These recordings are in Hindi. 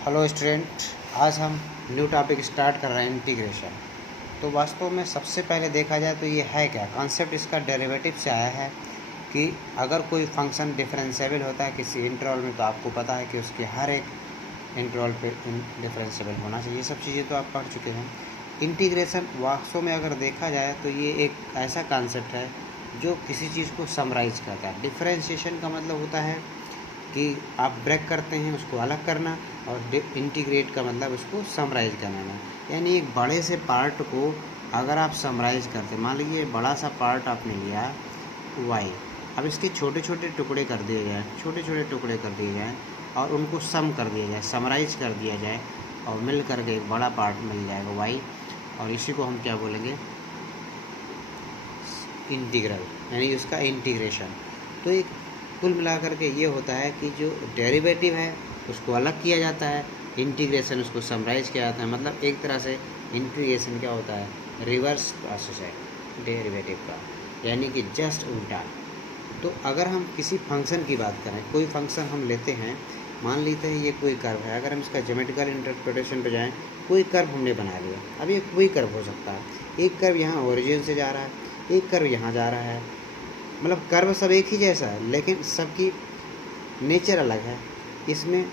हेलो स्टूडेंट, आज हम न्यू टॉपिक स्टार्ट कर रहे हैं इंटीग्रेशन। तो वास्तव में सबसे पहले देखा जाए तो ये है क्या कॉन्सेप्ट, इसका डेरिवेटिव से आया है कि अगर कोई फंक्शन डिफरेंशिएबल होता है किसी इंटरवल में तो आपको पता है कि उसके हर एक इंटरवल पे डिफरेंशिएबल होना चाहिए। ये सब चीज़ें तो आप पढ़ चुके हैं। इंटीग्रेशन वास्तव में अगर देखा जाए तो ये एक ऐसा कॉन्सेप्ट है जो किसी चीज़ को समराइज करता है। डिफरेंशिएशन का मतलब होता है कि आप ब्रेक करते हैं उसको अलग करना, और इंटीग्रेट का मतलब उसको समराइज करना। यानी एक बड़े से पार्ट को अगर आप समराइज करते, मान लीजिए बड़ा सा पार्ट आपने लिया वाई, अब इसके छोटे छोटे टुकड़े कर दिए जाए, छोटे छोटे टुकड़े कर दिए जाएँ और उनको सम कर दिया जाए, समराइज कर दिया जाए और मिल करके एक बड़ा पार्ट मिल जाएगा वाई, और इसी को हम क्या बोलेंगे, इंटीग्रल, यानी उसका इंटीग्रेशन। तो एक कुल मिलाकर के ये होता है कि जो डेरिवेटिव है उसको अलग किया जाता है, इंटीग्रेशन उसको समराइज किया जाता है। मतलब एक तरह से इंटीग्रेशन क्या होता है, रिवर्स प्रोसेस है डेरिवेटिव का, यानी कि जस्ट उल्टा। तो अगर हम किसी फंक्शन की बात करें, कोई फंक्शन हम लेते हैं, मान लेते हैं ये कोई कर्व है, अगर हम इसका ज्योमेट्रिकल इंटरप्रिटेशन पे जाएँ, कोई कर्व हमने बना लिया। अब ये कोई कर्व हो सकता है, एक कर्व यहाँ ओरिजिन से जा रहा है, एक कर्व यहाँ जा रहा है, मतलब कर्व सब एक ही जैसा है लेकिन सबकी नेचर अलग है। इसमें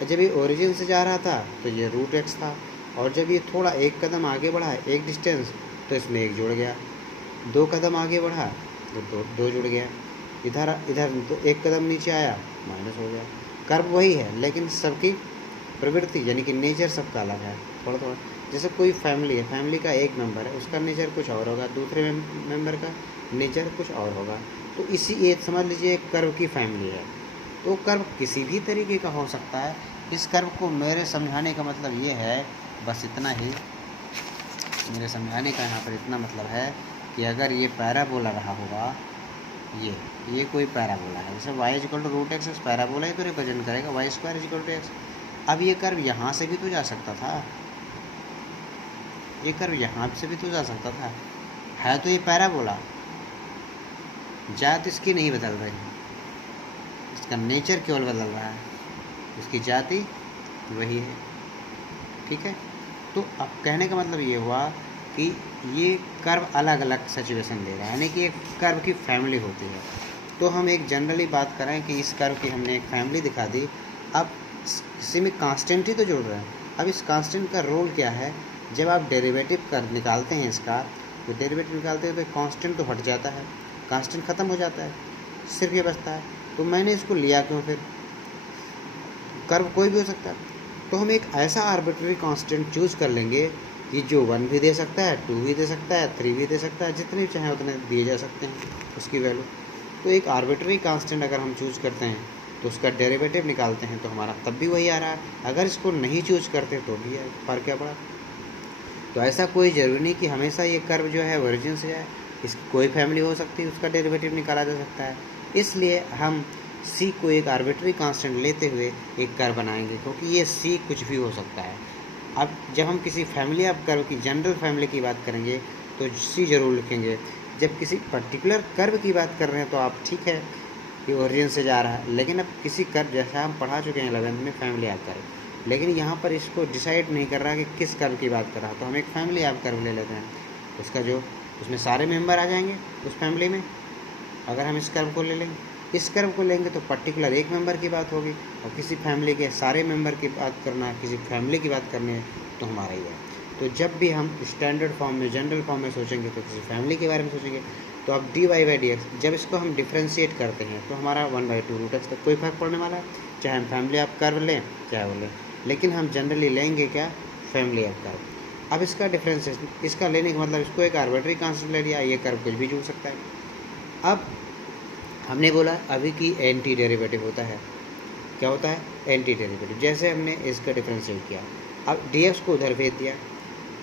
जब ये ओरिजिन से जा रहा था तो ये रूट एक्स था, और जब ये थोड़ा एक कदम आगे बढ़ा, एक डिस्टेंस, तो इसमें एक जुड़ गया, दो कदम आगे बढ़ा तो दो जुड़ गया, इधर इधर तो एक कदम नीचे आया माइनस हो गया। कर्व वही है लेकिन सबकी प्रवृत्ति यानी कि नेचर सबका अलग है थोड़ा थोड़ा। जैसे कोई फैमिली है, फैमिली का एक मेंबर है, उसका नेचर कुछ और होगा, दूसरे मेंबर का नेचर कुछ और होगा। तो इसी ये समझ लीजिए एक कर्व की फैमिली है, तो कर्व किसी भी तरीके का हो सकता है। इस कर्व को मेरे समझाने का मतलब ये है, बस इतना ही मेरे समझाने का यहाँ पर इतना मतलब है कि अगर ये पैराबोला रहा होगा, ये कोई पैराबोला है, जैसे y equal to root X parabola ही तो रिप्रेजेंट करेगा Y square equal to X. अब ये कर्व यहाँ से भी तो जा सकता था, ये कर्व यहाँ से भी तो जा सकता था, है तो ये पैराबोला, जात इसकी नहीं बदल रही, इसका नेचर केवल बदल रहा है, इसकी जाति वही है। ठीक है, तो अब कहने का मतलब ये हुआ कि ये कर्व अलग अलग सिचुएशन दे रहा है, यानी कि एक कर्व की फैमिली होती है। तो हम एक जनरली बात करें कि इस कर्व की हमने एक फैमिली दिखा दी। अब इसी में कांस्टेंट ही तो जुड़ रहा है। अब इस कांस्टेंट का रोल क्या है, जब आप डेरिवेटिव कर निकालते हैं इसका, तो डेरिवेटिव निकालते हैं तो कांस्टेंट तो हट जाता है, कांस्टेंट ख़त्म हो जाता है, सिर्फ ये बचता है। तो मैंने इसको लिया क्यों, फिर कर्व कोई भी हो सकता है, तो हम एक ऐसा आर्बिट्ररी कांस्टेंट चूज़ कर लेंगे कि जो 1 भी दे सकता है, 2 भी दे सकता है, 3 भी दे सकता है, जितने चाहें उतने दिए जा सकते हैं उसकी वैल्यू। तो एक आर्बिट्ररी कांस्टेंट अगर हम चूज़ करते हैं तो उसका डेरिवेटिव निकालते हैं तो हमारा तब भी वही आ रहा है, अगर इसको नहीं चूज़ करते तो भी फ़र्क क्या पड़ा। तो ऐसा कोई ज़रूरी नहीं कि हमेशा ये कर्व जो है ओरिजिन से जाए, इसकी कोई फैमिली हो सकती है, उसका डेरिवेटिव निकाला जा सकता है। इसलिए हम सी को एक आर्बिट्ररी कांस्टेंट लेते हुए एक कर्व बनाएंगे, क्योंकि ये सी कुछ भी हो सकता है। अब जब हम किसी फैमिली ऑफ कर्व की जनरल फैमिली की बात करेंगे तो सी ज़रूर लिखेंगे। जब किसी पर्टिकुलर कर्व की बात कर रहे हैं तो आप ठीक है कि ओरिजिन से जा रहा है, लेकिन अब किसी कर्व, जैसा हम पढ़ा चुके हैं 11th में फैमिली ऑफ कर्व, लेकिन यहाँ पर इसको डिसाइड नहीं कर रहा कि किस कर्व की बात कर रहा है, तो हम एक फैमिली ऑफ कर्व ले लेते हैं। उसका जो उसमें सारे मेंबर आ जाएंगे उस फैमिली में। अगर हम इस कर्व को ले लेंगे, इस कर्व को लेंगे तो पर्टिकुलर एक मेंबर की बात होगी, और किसी फैमिली के सारे मेंबर की बात करना है, किसी फैमिली की बात करनी है तो हमारा ही है। तो जब भी हम स्टैंडर्ड फॉर्म में, जनरल फॉर्म में सोचेंगे तो किसी फैमिली के बारे में सोचेंगे। तो अब dy बाई डी एक्स, जब इसको हम डिफ्रेंशिएट करते हैं तो हमारा 1/2 रूट एक्स तक कोई फर्क पड़ने वाला है, चाहे हम फैमिली ऑफ कर्व लें चाहे वो लें, लेकिन हम जनरली लेंगे क्या, फैमिली ऑफ कर्व। अब इसका डिफ्रेंशिएशन, इसका लेने का मतलब इसको एक आर्बिट्ररी कांस्टेंट ले लिया, ये कर्व कुछ भी जुड़ सकता है। अब हमने बोला अभी कि एंटी डेरिवेटिव होता है, क्या होता है, एंटी डेरिवेटिव। जैसे हमने इसका डिफरेंशिएट किया, अब डी को उधर भेज दिया,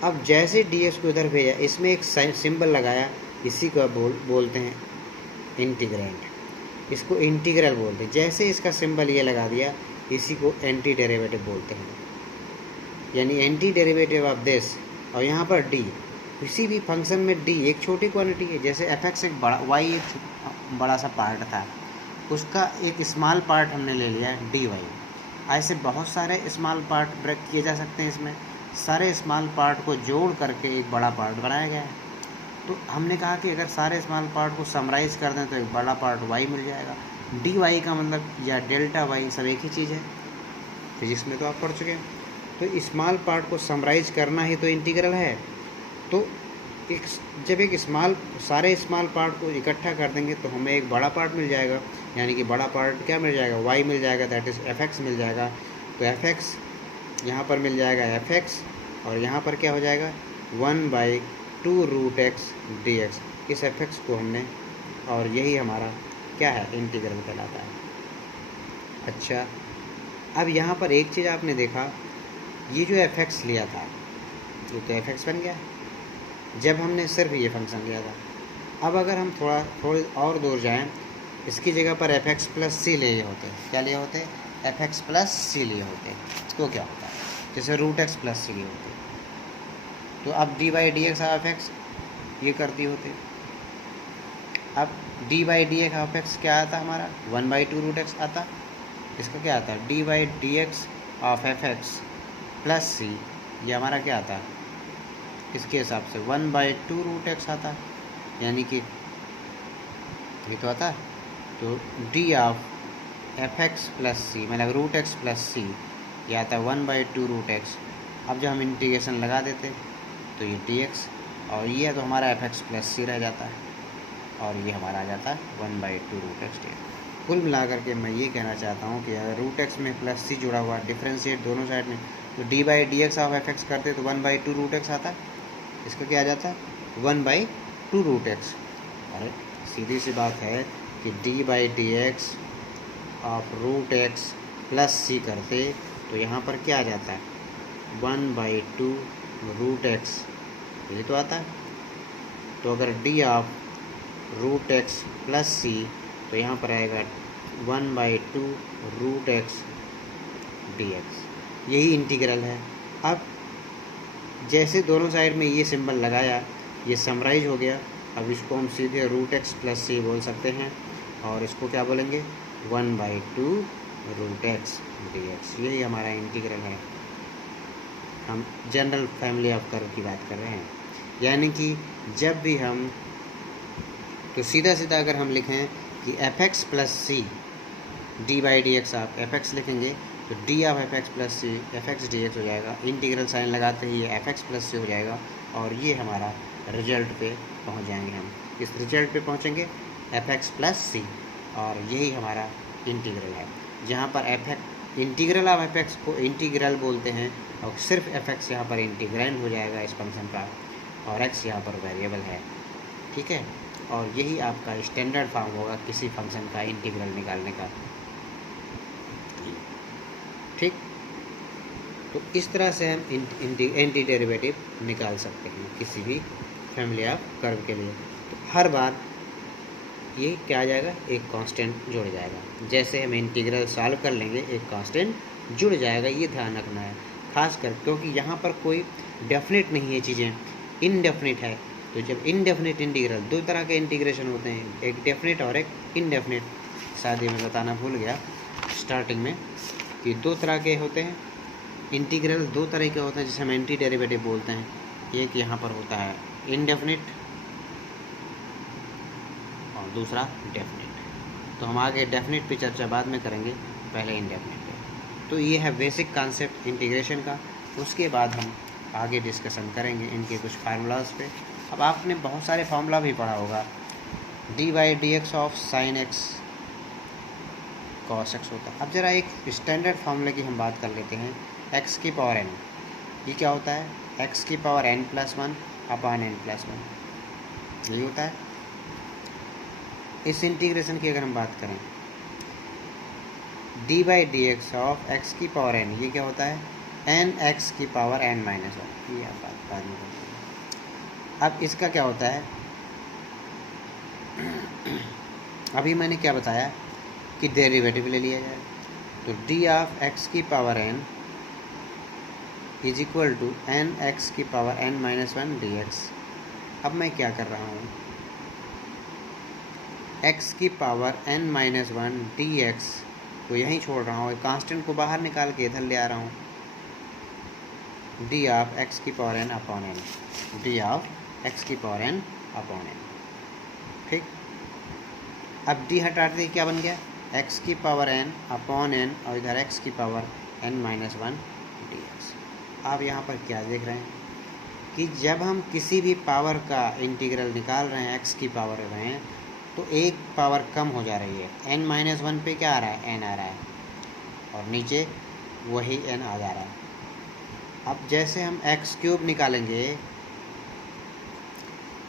अब जैसे डी को उधर भेजा, इसमें एक सिंबल लगाया, इसी को बोलते हैं इंटीग्रेंड, इसको इंटीग्रल बोलते हैं। जैसे इसका सिंबल ये लगा दिया, इसी को एंटी डेरिवेटिव बोलते हैं, यानी एंटी डेरिवेटिव ऑफ दिस। और यहाँ पर डी, किसी भी फंक्शन में डी एक छोटी क्वांटिटी है, जैसे एफ एक्स एक बड़ा, वाई एक बड़ा सा पार्ट था, उसका एक स्मॉल पार्ट हमने ले लिया डी वाई। ऐसे बहुत सारे स्मॉल पार्ट ब्रेक किए जा सकते हैं। इसमें सारे स्मॉल पार्ट को जोड़ करके एक बड़ा पार्ट बनाया गया है। तो हमने कहा कि अगर सारे स्मॉल पार्ट को समराइज़ कर दें तो एक बड़ा पार्ट y मिल जाएगा। डी वाई का मतलब या डेल्टा वाई सब एक ही चीज़ है, फिजिक्स में तो आप पढ़ चुके हैं। तो स्मॉल पार्ट को समराइज़ करना ही तो इंटीग्रल है। तो जब एक सारे स्मॉल पार्ट को इकट्ठा कर देंगे तो हमें एक बड़ा पार्ट मिल जाएगा, यानी कि बड़ा पार्ट क्या मिल जाएगा, y मिल जाएगा, दैट इज़ fx मिल जाएगा। तो fx यहाँ पर मिल जाएगा fx, और यहाँ पर क्या हो जाएगा 1/2√x dx। इस fx को हमने, और यही हमारा क्या है, इंटीग्रल कहलाता है। अच्छा, अब यहाँ पर एक चीज़ आपने देखा, ये जो fx लिया था ये तो fx बन गया जब हमने सिर्फ ये फंक्शन लिया था। अब अगर हम थोड़ी और दूर जाएं, इसकी जगह पर fx प्लस सी लिए होते, क्या लिए होते, fx प्लस सी लिए होते, तो क्या होता है, जैसे √x प्लस सी लिए होते, तो अब d/dx ऑफ x ये करती होते। अब d/dx ऑफ x क्या आता हमारा, 1/2√x आता। इसका क्या आता, d/dx ऑफ fx प्लस सी, ये हमारा क्या आता, इसके हिसाब से 1/2√x आता, यानी कि ये तो आता। तो d ऑफ fx प्लस सी मतलब √x प्लस सी, ये आता 1/2√x। अब जब हम इंटीग्रेशन लगा देते तो ये dx, और ये तो हमारा fx प्लस सी रह जाता है, और ये हमारा आ जाता है 1/2√x dx। कुल मिलाकर के मैं ये कहना चाहता हूँ कि अगर √x में प्लस सी जुड़ा हुआ डिफ्रेंशिएट दोनों साइड में, तो d/dx ऑफ fx करते तो 1/2√x आता, इसका क्या आ जाता है 1/2√x। अरे सीधी सी बात है कि d/dx ऑफ √x प्लस सी करते तो यहाँ पर क्या आ जाता है 1/2√x, ये तो आता है। तो अगर d ऑफ √x प्लस सी तो यहाँ पर आएगा 1/2√x dx, यही इंटीग्रल है। अब जैसे दोनों साइड में ये सिंबल लगाया, ये समराइज हो गया। अब इसको हम सीधे √x प्लस सी बोल सकते हैं, और इसको क्या बोलेंगे 1/2√x dx, यही हमारा इंटीग्रल है। हम जनरल फैमिली ऑफ कर्व की बात कर रहे हैं, यानी कि जब भी हम, तो सीधा सीधा अगर हम लिखें कि fx plus C d/dx of fx लिखेंगे तो d of fx plus C fx dx हो जाएगा। इंटीग्रल साइन लगाते ही ये fx प्लस सी हो जाएगा, और ये हमारा रिजल्ट पे पहुंच जाएंगे। हम इस रिजल्ट पे पहुंचेंगे fx प्लस सी, और यही हमारा इंटीग्रल है, जहाँ पर fx इंटीग्रल ऑफ fx को इंटीग्रल बोलते हैं, और सिर्फ fx यहाँ पर इंटीग्रैंड हो जाएगा इस फंक्शन का, और x यहाँ पर वेरिएबल है, ठीक है। और यही आपका स्टैंडर्ड फॉर्म होगा किसी फंक्शन का इंटीग्रल निकालने का, ठीक। तो इस तरह से हम एंटी डेरिवेटिव निकाल सकते हैं किसी भी फैमिली ऑफ कर्व के लिए। तो हर बार ये क्या आ जाएगा, एक कांस्टेंट जुड़ जाएगा। जैसे हम इंटीग्रल सॉल्व कर लेंगे एक कांस्टेंट जुड़ जाएगा, ये ध्यान रखना है खासकर, क्योंकि यहाँ पर कोई डेफिनेट नहीं है, चीज़ें इनडेफिनिट है। तो जब इनडेफिनिट इंटीग्रल, दो तरह के इंटीग्रेशन होते हैं, एक डेफिनेट और एक इनडेफिनिट। शायद ये मैं बताना भूल गया स्टार्टिंग में कि दो तरह के होते हैं इंटीग्रल, दो तरह के होते हैं जिसे हम एंटी डेरिवेटिव बोलते हैं। एक यहाँ पर होता है इनडेफिनिट और दूसरा डेफिनिट। तो हम आगे डेफिनिट पे चर्चा बाद में करेंगे, पहले इनडेफिनिट पे। तो ये है बेसिक कॉन्सेप्ट इंटीग्रेशन का। उसके बाद हम आगे डिस्कशन करेंगे इनके कुछ फार्मूलाज पे। अब आपने बहुत सारे फार्मूला भी पढ़ा होगा, d/dx of sine x cos x होता है। अब ज़रा एक स्टैंडर्ड फार्मूले की हम बात कर लेते हैं, x की पावर n। ये क्या होता है, x की पावर n+1 अपॉन n+1, यही होता है। इस इंटीग्रेशन की अगर हम बात करें, d/dx ऑफ x की पावर n, ये क्या होता है nx की पावर n-1, ये आप बाद में करते हैं। अब इसका क्या होता है, अभी मैंने क्या बताया कि डेरिवेटिव ले लिया जाए, तो d ऑफ x की power n is equal to nx की पावर n-1 dx। अब मैं क्या कर रहा हूँ, x की पावर n-1 dx को यहीं छोड़ रहा हूँ, कांस्टेंट को बाहर निकाल के इधर ले आ रहा हूँ, डी ऑफ एक्स की power n upon n, d of x की पावर एन अपॉन एन। ठीक, अब डी हटाते ही क्या बन गया, एक्स की पावर एन अपॉन एन और इधर एक्स की power n minus one d x. आप यहाँ पर क्या देख रहे हैं कि जब हम किसी भी पावर का इंटीग्रल निकाल रहे हैं, एक्स की पावर रहे हैं, तो एक पावर कम हो जा रही है, एन माइनस वन पे क्या आ रहा है, एन आ रहा है, और नीचे वही एन आ जा रहा है। अब जैसे हम एक्स क्यूब निकालेंगे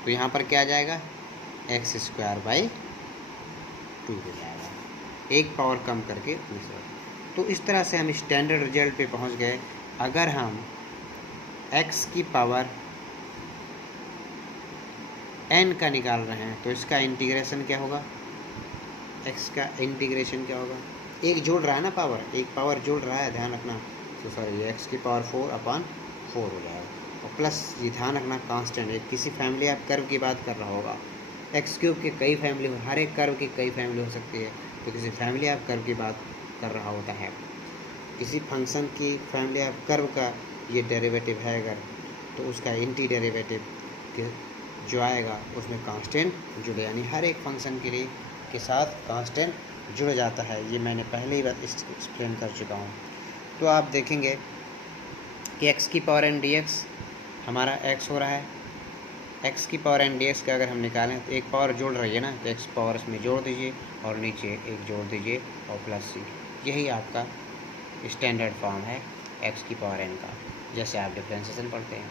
तो यहाँ पर क्या आ जाएगा, एक्स स्क्वायर बाई 2 हो जाएगा, एक पावर कम करके दूसरा। तो इस तरह से हम स्टैंडर्ड रिजल्ट पे पहुँच गए। अगर हम एक्स की पावर एन का निकाल रहे हैं तो इसका इंटीग्रेशन क्या होगा, एक्स का इंटीग्रेशन क्या होगा, एक जोड़ रहा है ना पावर, एक पावर जोड़ रहा है, ध्यान रखना। तो सॉरी, एक्स की पावर 4 अपॉन 4 हो जाएगा, और प्लस ये ध्यान रखना कांस्टेंट है। किसी फैमिली आप कर्व की बात कर रहा होगा, एक्स क्यूब के कई फैमिली हो, हर एक कर्व की कई फैमिली हो सकती है, तो किसी फैमिली आप कर्व की बात कर रहा होता है, किसी फंक्शन की फैमिली आप कर्व का ये डेरिवेटिव है अगर, तो उसका एंटी डेरिवेटिव जो आएगा उसमें कांस्टेंट जुड़े, यानी हर एक फंक्शन के लिए के साथ कांस्टेंट जुड़ जाता है। ये मैंने पहले ही एक्सप्लेन कर चुका हूँ। तो आप देखेंगे कि एक्स की पावर एन डी एक्स हमारा एक्स हो रहा है, एक्स की पावर एन डी एक्स का अगर हम निकालें तो एक पावर जोड़ रही है ना, तो एक्स पावर इसमें जोड़ दीजिए और नीचे एक जोड़ दीजिए और प्लस सी, यही आपका स्टैंडर्ड फॉर्म है एक्स की पावर एन का, जैसे आप डिफरेंशिएशन पढ़ते हैं।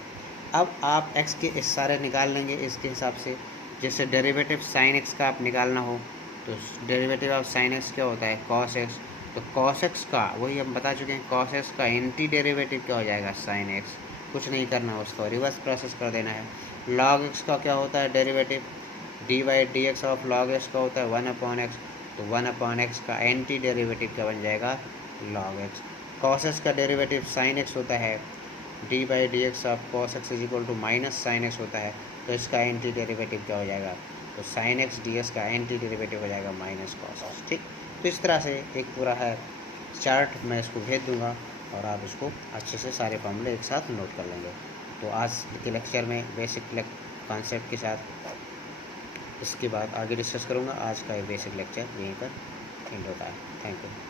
अब आप एक्स के इस सारे निकाल लेंगे इसके हिसाब से, जैसे डेरिवेटिव साइन एक्स का आप निकालना हो तो डेरिवेटिव ऑफ साइन एक्स क्या होता है, कॉस एक्स, तो कॉस एक्स का वही हम बता चुके हैं, कॉस एक्स का एंटी डेरिवेटिव क्या हो जाएगा, साइन एक्स। कुछ नहीं करना, उसको रिवर्स प्रोसेस कर देना है। लॉग एक्स का क्या होता है derivative, d by d x of log x का होता है 1 अपॉन एक्स, तो 1 अपॉन एक्स का एंटी डेरिवेटिव क्या बन जाएगा, लॉग एक्स। कॉस एक्स का डेरिवेटिव साइन एक्स होता है, d by d x of cos x is equal to minus sine x होता है, तो इसका एंटी डेरिवेटिव क्या हो जाएगा, तो साइन एक्स डी एक्स का एंटी डेरिवेटिव हो जाएगा माइनस कॉस एक्स। ठीक, तो इस तरह से एक पूरा है चार्ट, मैं इसको भेज दूंगा और आप इसको अच्छे से सारे फॉर्मूले एक साथ नोट कर लेंगे। तो आज के लेक्चर में बेसिक कॉन्सेप्ट के साथ इसके बाद आगे डिस्कस करूँगा। आज का ये बेसिक लेक्चर यहीं पर एंड होता है। Thank you.